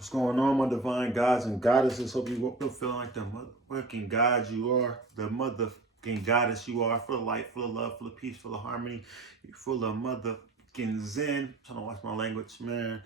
What's going on, my divine gods and goddesses? Hope you woke up feeling like the motherfucking god you are, the motherfucking goddess you are, full of light, full of love, full of peace, full of harmony. You're full of motherfucking zen. I'm trying to watch my language, man.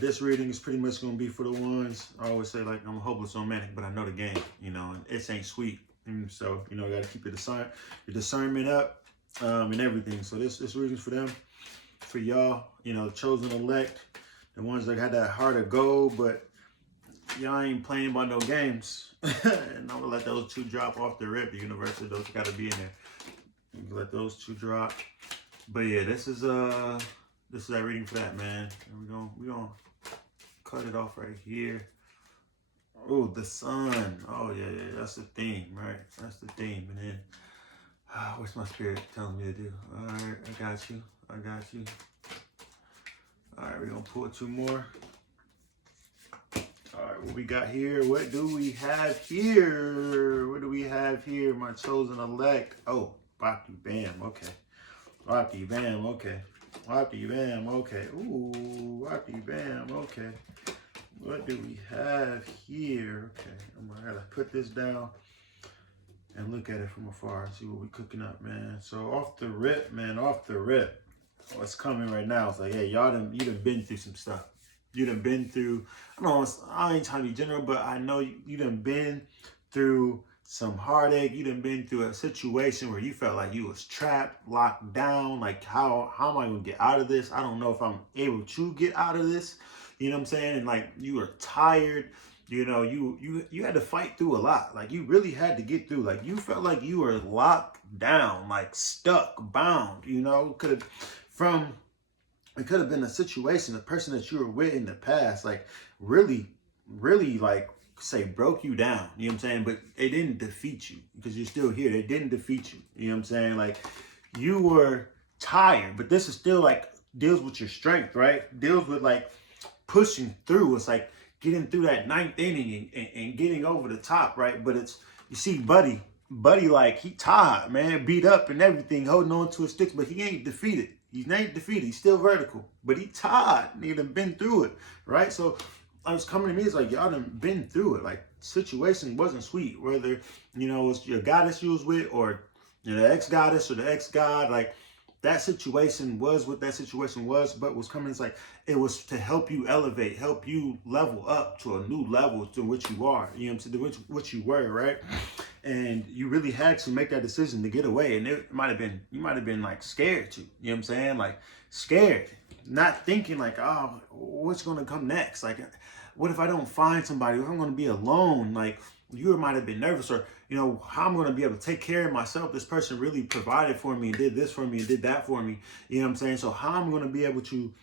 This reading is pretty much gonna be for the ones. I always say like I'm a hopeless romantic, but I know the game, you know, and it ain't sweet. And so, you know, you gotta keep your discernment up, and everything. So this reading's for them, for y'all, you know, chosen elect. The ones that had that heart of gold, but y'all ain't playing by no games. And I'm gonna let those two drop off the rip. The universe, those gotta be in there. You can let those two drop. But yeah, this is that reading for that, man. And we gonna cut it off right here. Oh, the sun. Oh yeah, that's the theme, right? That's the theme. And then what's my spirit telling me to do? All right, I got you. All right, we're gonna pull two more. All right, what we got here? What do we have here? My chosen elect. Oh, Baki Bam, okay. Baki Bam, okay. Ooh, Baki Bam, okay. What do we have here? Okay, I'm gonna have to put this down and look at it from afar and see what we cooking up, man. So off the rip, man, what's coming right now? It's like, hey, you done been through some stuff. You done been through, I ain't trying to be general, but I know you done been through some heartache. You done been through a situation where you felt like you was trapped, locked down. Like, how am I gonna get out of this? I don't know if I'm able to get out of this. You know what I'm saying? And like, you were tired. You know, you had to fight through a lot. Like, you really had to get through. Like, you felt like you were locked down, like stuck, bound. You know, it could have been a situation, the person that you were with in the past, like really, like say broke you down. You know what I'm saying? But it didn't defeat you because you're still here. It didn't defeat you. You know what I'm saying? Like, you were tired, but this is still like deals with your strength, right? Deals with like pushing through. It's like getting through that ninth inning and getting over the top, right? But it's, you see, buddy, like he tired, man, beat up and everything, holding on to his sticks, but he ain't defeated. He's not defeated. He's still vertical, but he tired. He done been through it, right? So I was coming to me, it's like, y'all done been through it. Like, situation wasn't sweet, whether, you know, it's your goddess you was with or, you know, the ex-goddess or the ex-god. Like, that situation was what that situation was, but was coming, it's like, it was to help you elevate, help you level up to a new level to which you are, you know what I'm saying, to which you were, right? And you really had to make that decision to get away. And it might have been, you might have been like scared to, you know what I'm saying? Like, scared, not thinking like, oh, what's going to come next? Like, what if I don't find somebody? If I'm going to be alone? Like, you might have been nervous, or, you know, how I'm going to be able to take care of myself. This person really provided for me and did this for me and did that for me. You know what I'm saying? So how I'm going to be able to,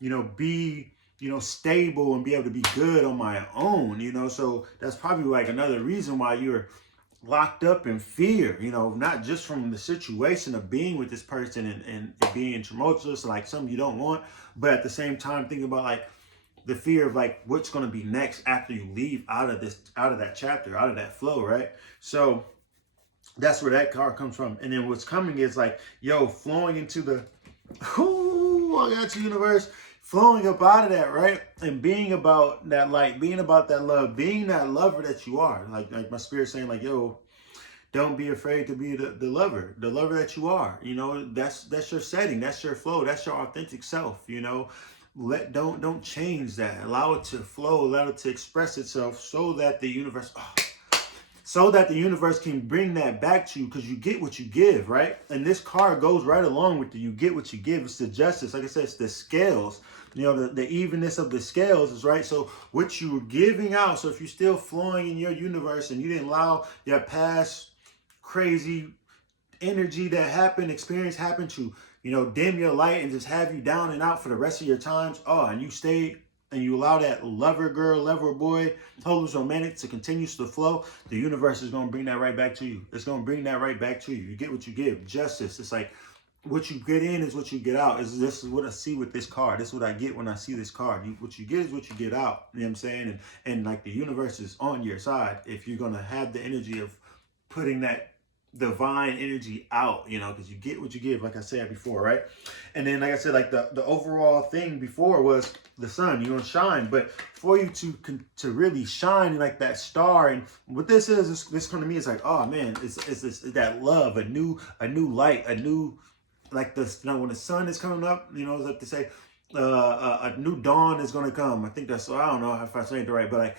you know, be, you know, stable and be able to be good on my own, you know? So that's probably like another reason why you're locked up in fear, you know, not just from the situation of being with this person and being tumultuous, like something you don't want, but at the same time thinking about like the fear of like what's going to be next after you leave out of that chapter, out of that flow, right? So that's where that card comes from. And then what's coming is like, yo, flowing into the, ooh, I got you, universe, flowing up out of that, right? And being about that light, being about that love, being that lover that you are. Like my spirit saying like, yo, don't be afraid to be the lover that you are. You know, that's your setting, that's your flow, that's your authentic self, you know. Don't change that. Allow it to flow, allow it to express itself so that the universe, can bring that back to you, because you get what you give, right? And this card goes right along with you get what you give. It's the justice. Like I said, it's the scales. You know, the evenness of the scales is right. So what you're giving out, so if you're still flowing in your universe and you didn't allow your past crazy energy that experience happened to, you know, dim your light and just have you down and out for the rest of your times. Oh, and you stayed and you allow that lover girl, lover boy, hopeless romantic to continue to flow, the universe is going to bring that right back to you. It's going to bring that right back to you. You get what you give. Justice. It's like what you get in is what you get out. This is what I see with this card. This is what I get when I see this card. What you get is what you get out. You know what I'm saying? And like the universe is on your side if you're going to have the energy of putting that divine energy out, you know, because you get what you give, like I said before, right? And then, like I said, like the overall thing before was the sun. You're gonna shine, but for you to really shine like that star, and what this is, this kind of me is like, oh man, it's that love, a new light, a new, like this, you know, when the sun is coming up, you know, like to say, a new dawn is going to come. I think that's, I don't know if I say it right, but like,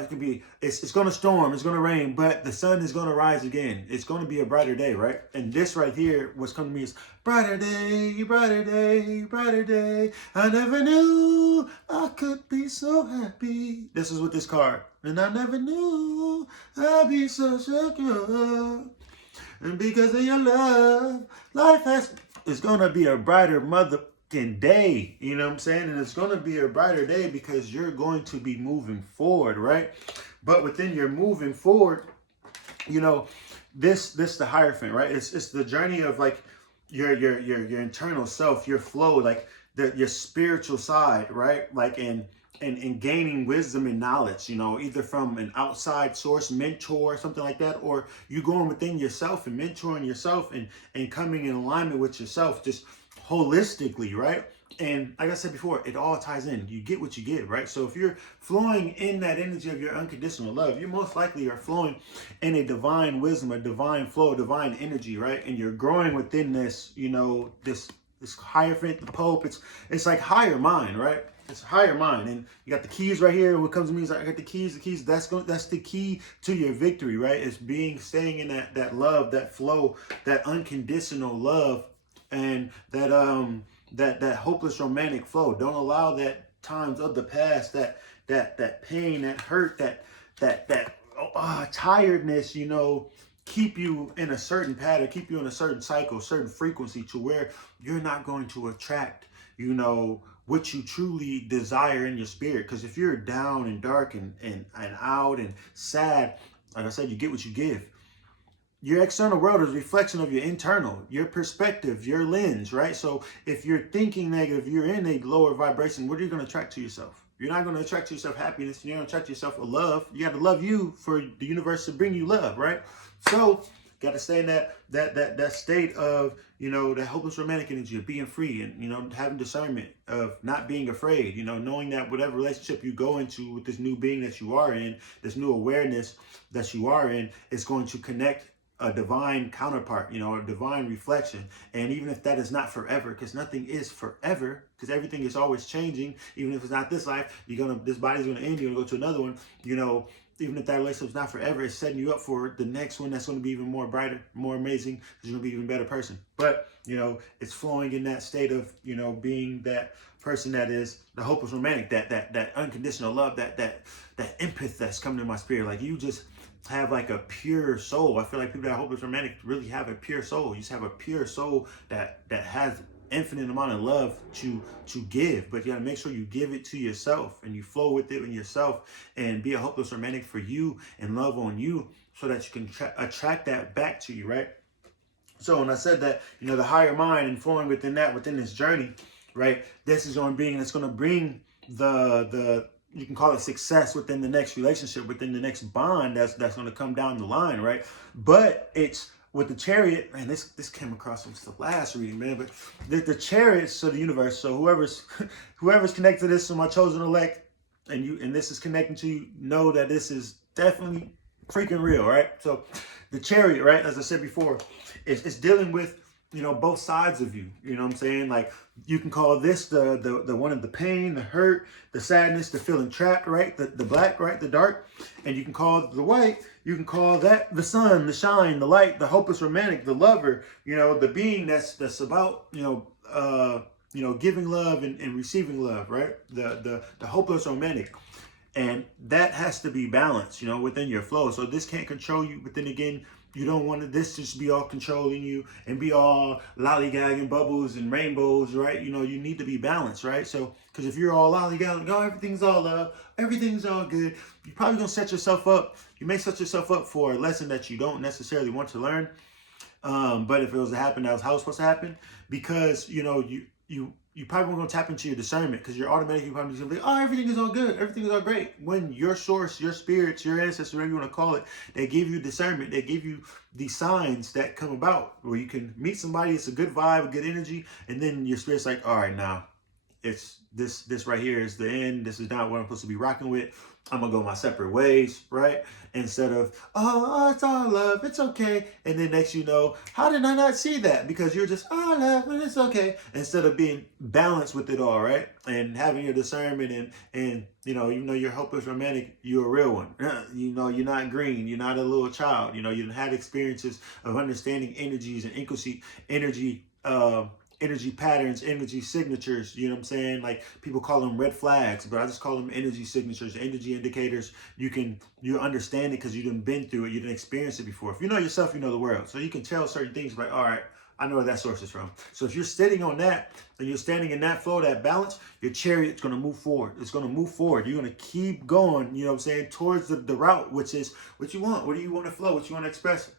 it could be, it's going to storm, it's going to rain, but the sun is going to rise again. It's going to be a brighter day, right? And this right here, what's coming to me is brighter day, brighter day, brighter day. I never knew I could be so happy. This is with this card. And I never knew I'd be so secure. And because of your love, life is going to be a brighter motherfucking day. You know what I'm saying? And it's going to be a brighter day because you're going to be moving forward, right? But within your moving forward, you know, this the Hierophant, right? It's the journey of like your internal self, your flow, like your spiritual side, right? Like and gaining wisdom and knowledge, you know, either from an outside source, mentor, something like that, or you going within yourself and mentoring yourself and coming in alignment with yourself just holistically, right? And like I said before, it all ties in. You get what you give, right? So if you're flowing in that energy of your unconditional love, you most likely are flowing in a divine wisdom, a divine flow, a divine energy, right? And you're growing within this, you know, this Hierophant, the Pope. It's like higher mind, right? It's higher mind, and you got the keys right here. What comes to me is like, I got the keys. That's the key to your victory, right? It's staying in that love, that flow, that unconditional love, and that hopeless romantic flow. Don't allow that times of the past, that pain, that hurt, that tiredness, you know, keep you in a certain pattern, keep you in a certain cycle, certain frequency, to where you're not going to attract, you know, what you truly desire in your spirit. Because if you're down and dark and out and sad, like I said, you get what you give. Your external world is a reflection of your internal, your perspective, your lens, right? So if you're thinking negative, you're in a lower vibration, what are you going to attract to yourself? You're not going to attract to yourself happiness. You're going to attract to yourself a love. You got to love you for the universe to bring you love, right? So got to stay in that state of, you know, that hopeless romantic energy of being free, and, you know, having discernment of not being afraid, you know, knowing that whatever relationship you go into with this new being that you are in, this new awareness that you are in, is going to connect a divine counterpart, you know, a divine reflection. And even if that is not forever, because nothing is forever, because everything is always changing. Even if it's not this life, this body's gonna end, you're gonna go to another one, you know. Even if that relationship's not forever, it's setting you up for the next one that's going to be even more brighter, more amazing, because you're going to be an even better person. But, you know, it's flowing in that state of, you know, being that person that is the hopeless romantic, that unconditional love, that empath that's coming to my spirit. Like, you just have like a pure soul. I feel like people that are hopeless romantic really have a pure soul. You just have a pure soul that has infinite amount of love to give, but you got to make sure you give it to yourself and you flow with it in yourself, and be a hopeless romantic for you and love on you, so that you can attract that back to you, right? So when I said that, you know, the higher mind and flowing within this journey, right, this is going to bring, it's going to bring the you can call it success within the next relationship, within the next bond that's going to come down the line, right? But it's with the Chariot, man, this came across since the last reading, man. But the Chariots to the universe. So whoever's connected to this, so my ChoZen Elect, and this is connecting to you, know that this is definitely freaking real, right? So the Chariot, right, as I said before, it's dealing with, you know, both sides of you. You know what I'm saying? Like, you can call this the one of the pain, the hurt, the sadness, the feeling trapped, right? The black, right? The dark. And you can call the white, you can call that the sun, the shine, the light, the hopeless romantic, the lover, you know, the being that's about, you know, giving love and receiving love, right? The hopeless romantic. And that has to be balanced, you know, within your flow. So this can't control you, but then again, you don't want this to just be all controlling you and be all lollygagging bubbles and rainbows, right? You know, you need to be balanced, right? So, because if you're all lollygagging, oh, everything's all love, everything's all good, you're probably going to set yourself up. You may set yourself up for a lesson that you don't necessarily want to learn. But if it was to happen, that was how it's supposed to happen. Because, you know, you probably won't tap into your discernment because you're automatically probably going to be like, oh, everything is all good. Everything is all great. When your source, your spirits, your ancestors, whatever you want to call it, they give you discernment. They give you the signs that come about where you can meet somebody. It's a good vibe, a good energy. And then your spirit's like, all right, now it's this right here is the end. This is not what I'm supposed to be rocking with. I'm gonna go my separate ways, right? Instead of, oh, it's all love, it's okay. And then next you know, how did I not see that? Because you're just, oh, love, and it's okay. Instead of being balanced with it all, right? And having your discernment and you know, even though you're hopeless romantic, you're a real one. You know, you're not green, you're not a little child. You know, you've had experiences of understanding energies and energy patterns, energy signatures, you know what I'm saying? Like people call them red flags, but I just call them energy signatures, energy indicators. You understand it because you didn't been through it, you didn't experience it before. If you know yourself, you know the world. So you can tell certain things like, all right, I know where that source is from. So if you're sitting on that and you're standing in that flow, that balance, your chariot's going to move forward. It's going to move forward. You're going to keep going, you know what I'm saying, towards the route, which is what you want. What do you want to flow? What you want to express?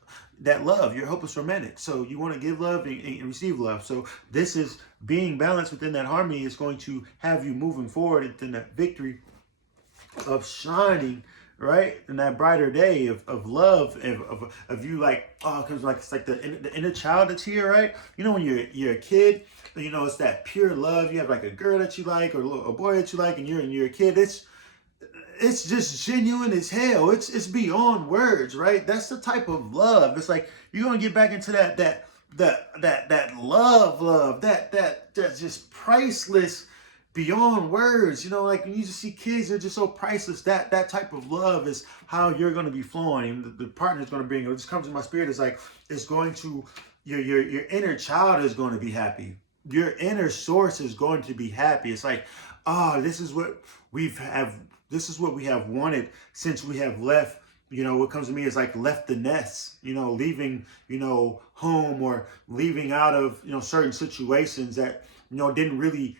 That love. You're hopeless romantic. So you want to give love and receive love. So this is being balanced within that harmony is going to have you moving forward into that victory of shining, right? And that brighter day of love, of you like, oh, because like it's like the inner child that's here, right? You know, when you're a kid, you know, it's that pure love. You have like a girl that you like or a boy that you like, and you're a kid. It's just genuine as hell. It's beyond words, right? That's the type of love. It's like you're gonna get back into that love, that's just priceless, beyond words. You know, like when you just see kids, they're just so priceless. That type of love is how you're gonna be flowing. And the partner's gonna bring it. What just comes in my spirit is like it's going to your inner child is going to be happy. Your inner source is going to be happy. It's like, oh, this is what we have wanted since we have left. You know, what comes to me is like left the nest, you know, leaving, you know, home or leaving out of, you know, certain situations that, you know, didn't really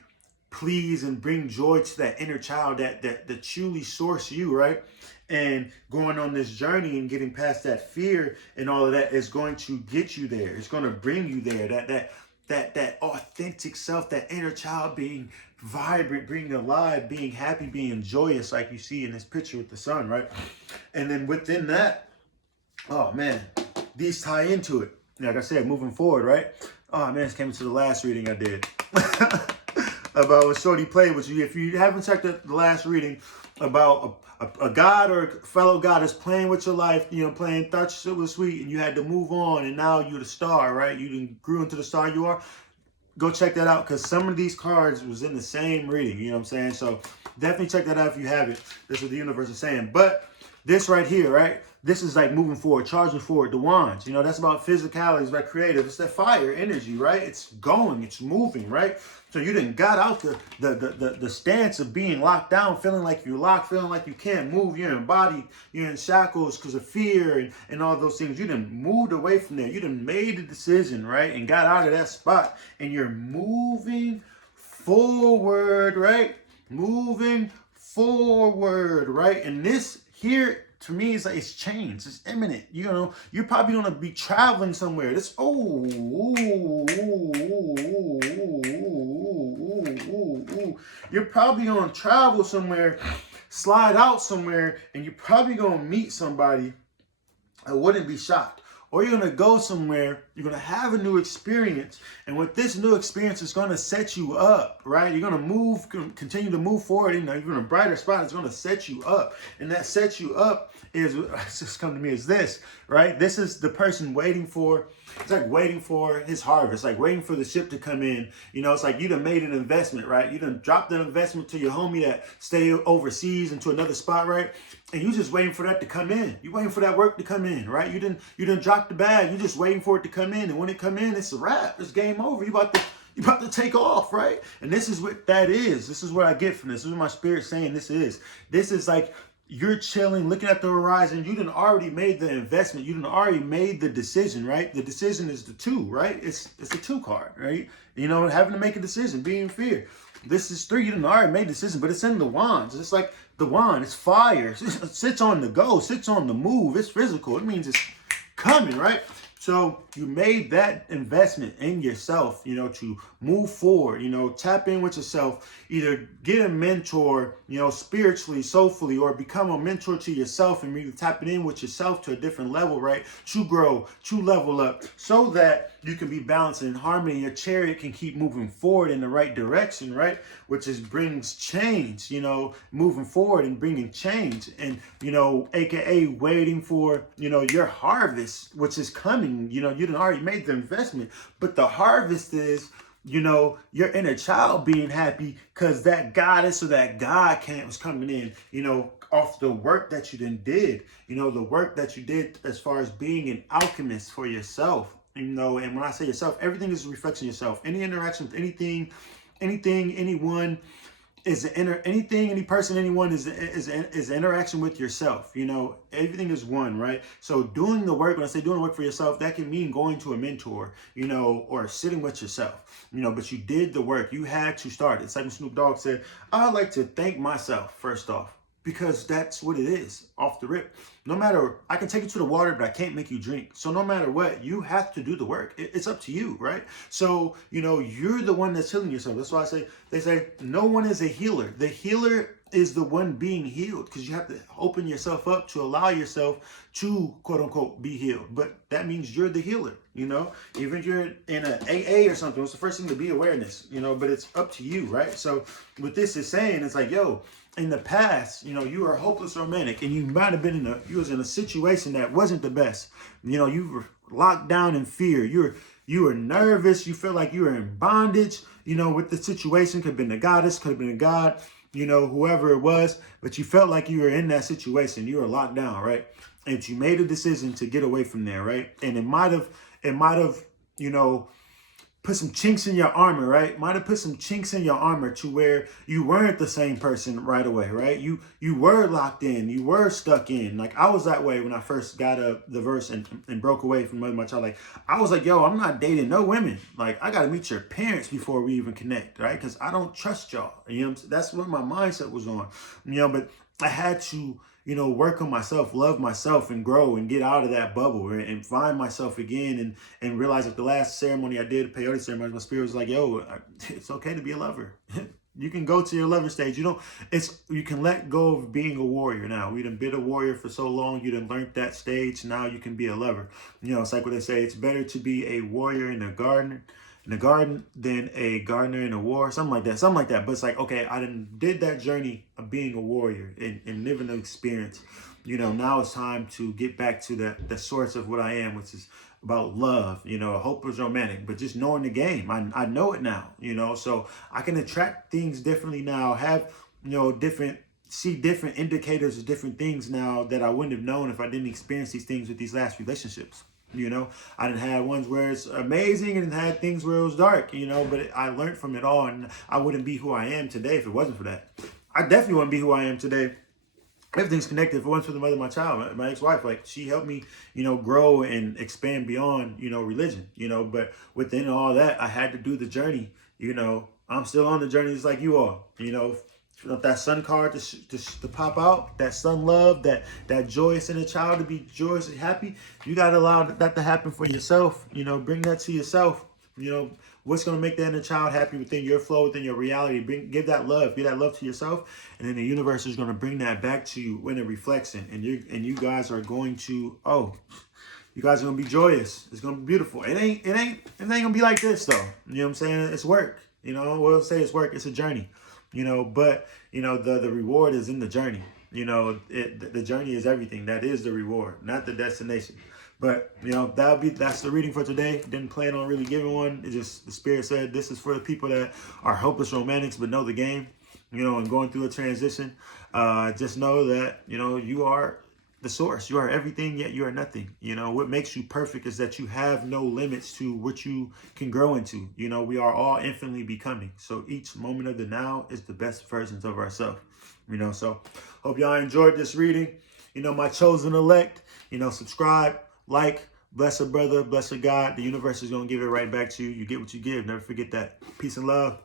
please and bring joy to that inner child that truly source you, right? And going on this journey and getting past that fear and all of that is going to get you there. It's going to bring you there. That authentic self, that inner child being vibrant, being alive, being happy, being joyous, like you see in this picture with the sun, right? And then within that, oh man, these tie into it. Like I said, moving forward, right? Oh man, this came into the last reading I did about what Shorty played with you. If you haven't checked the last reading about a god or a fellow god is playing with your life, you know, thought your shit was sweet and you had to move on and now you're the star, right? You grew into the star you are. Go check that out because some of these cards was in the same reading, you know what I'm saying? So definitely check that out if you haven't. That's what the universe is saying. But this right here, right? This is like moving forward, charging forward, the wands. You know, that's about physicality, it's about creative. It's that fire energy, right? It's going, it's moving, right? So you done got out the stance of being locked down, feeling like you're locked, feeling like you can't move. You're embodied, you're in shackles because of fear and all those things. You done moved away from there. You done made the decision, right? And got out of that spot. And you're moving forward, right? Moving forward, right? And this here, to me, it's like it's changed. It's imminent. You know, you're probably gonna be traveling somewhere. This you're probably gonna travel somewhere, slide out somewhere, and you're probably gonna meet somebody. I wouldn't be shocked. Or you're gonna go somewhere, you're gonna have a new experience, and with this new experience, it's gonna set you up, right? You're gonna continue to move forward, you're in a brighter spot, it's gonna set you up. And that sets you up is, it's just come to me, is this, right? This is the person waiting for, it's like waiting for his harvest, like waiting for the ship to come in. You know, it's like you done made an investment, right? You done dropped an investment to your homie that stay overseas into another spot, right? And you just waiting for that to come in. You waiting for that work to come in, right? You didn't drop the bag. You just waiting for it to come in. And when it come in, it's a wrap. It's game over. You about to take off, right? And this is what that is. This is what I get from this. This is what my spirit's saying this is. This is like you're chilling, looking at the horizon. You done already made the investment. You done already made the decision, right? The decision is the 2, right? It's a 2 card, right? You know, having to make a decision, being in fear. This is 3. You done already made a decision, but it's in the wands. It's like the wand. It's fire. It sits on the go. Sits on the move. It's physical. It means it's coming, right? So you made that investment in yourself, you know, to move forward, you know, tap in with yourself, either get a mentor, you know, spiritually, soulfully, or become a mentor to yourself and really tapping in with yourself to a different level, right? To grow, to level up, so that you can be balanced and in harmony. Your chariot can keep moving forward in the right direction, right? Which is brings change, you know, moving forward and bringing change. And, you know, AKA waiting for, you know, your harvest, which is coming. You know, you done already made the investment, but the harvest is, you know, your inner child being happy because that goddess or that god was coming in, you know, off the work that you then did, you know, the work that you did as far as being an alchemist for yourself, you know. And when I say yourself, everything is a reflection of yourself. Any interaction with anything, anyone is anything, any person, anyone is an interaction with yourself. You know, everything is one, right? So doing the work, when I say doing the work for yourself, that can mean going to a mentor, you know, or sitting with yourself, you know, but you did the work. You had to start. It's like when Snoop Dogg said, I'd like to thank myself first off, because that's what it is off the rip. No matter, I can take you to the water, but I can't make you drink. So no matter what, you have to do the work. It's up to you, right? So, you know, you're the one that's healing yourself. That's why they say no one is a healer. The healer is the one being healed, because you have to open yourself up to allow yourself to, quote unquote, be healed. But that means you're the healer, you know. Even if you're in an AA or something, it's the first thing to be awareness, you know, but it's up to you, right? So what this is saying is like, yo, in the past, you know, you were a hopeless romantic, and you might have been you was in a situation that wasn't the best. You know, you were locked down in fear. You were nervous. You felt like you were in bondage, you know, with the situation. Could have been the goddess, could have been a god, you know, whoever it was, but you felt like you were in that situation. You were locked down, right? And you made a decision to get away from there, right? And it might have, you know, put some chinks in your armor, right? Might have put some chinks in your armor to where you weren't the same person right away, right? You were locked in, you were stuck in. Like I was that way when I first got the verse and broke away from my child. Like I was like, yo, I'm not dating no women. Like I gotta meet your parents before we even connect, right? Because I don't trust y'all. You know, that's what my mindset was on. You know, but I had to, you know, work on myself, love myself, and grow and get out of that bubble, right? And find myself again, and realize that the last ceremony I did, peyote ceremony, my spirit was like, yo, it's okay to be a lover. You can go to your lover stage. You can let go of being a warrior now. We done been a warrior for so long. You done learned that stage. Now you can be a lover. You know, it's like what they say, it's better to be a warrior in the garden than a gardener in a war, something like that. But it's like, okay, I did that journey of being a warrior and living the experience. You know, now it's time to get back to the source of what I am, which is about love, you know, hopeless romantic, but just knowing the game. I know it now, you know, so I can attract things differently now, have, you know, see different indicators of different things now that I wouldn't have known if I didn't experience these things with these last relationships. You know, I didn't have ones where it's amazing and had things where it was dark, you know, but I learned from it all, and I wouldn't be who I am today if it wasn't for that. I definitely wouldn't be who I am today. Everything's connected. If it wasn't for the mother of my child, my ex-wife, like she helped me, you know, grow and expand beyond, you know, religion, you know, but within all that, I had to do the journey. You know, I'm still on the journey just like you are, you know. That sun card to pop out, that sun love, that joyous inner child to be joyous and happy. You got to allow that to happen for yourself. You know, bring that to yourself. You know, what's going to make that inner child happy within your flow, within your reality. Give that love to yourself, and then the universe is going to bring that back to you when it reflects in. And you guys are going to, you guys are going to be joyous. It's going to be beautiful. It ain't going to be like this though. You know what I'm saying? It's work. You know, we'll say it's work. It's a journey. You know, but, you know, the reward is in the journey. You know, the journey is everything. That is the reward, not the destination. But, you know, that's the reading for today. Didn't plan on really giving one. It just, the spirit said this is for the people that are hopeless romantics but know the game, you know, and going through a transition. Just know that, you know, you are the source. You are everything, yet you are nothing. You know, what makes you perfect is that you have no limits to what you can grow into. You know, we are all infinitely becoming. So each moment of the now is the best versions of ourselves. You know, so hope y'all enjoyed this reading. You know, my chosen elect, you know, subscribe, like, bless a brother, bless a God. The universe is going to give it right back to you. You get what you give. Never forget that. Peace and love.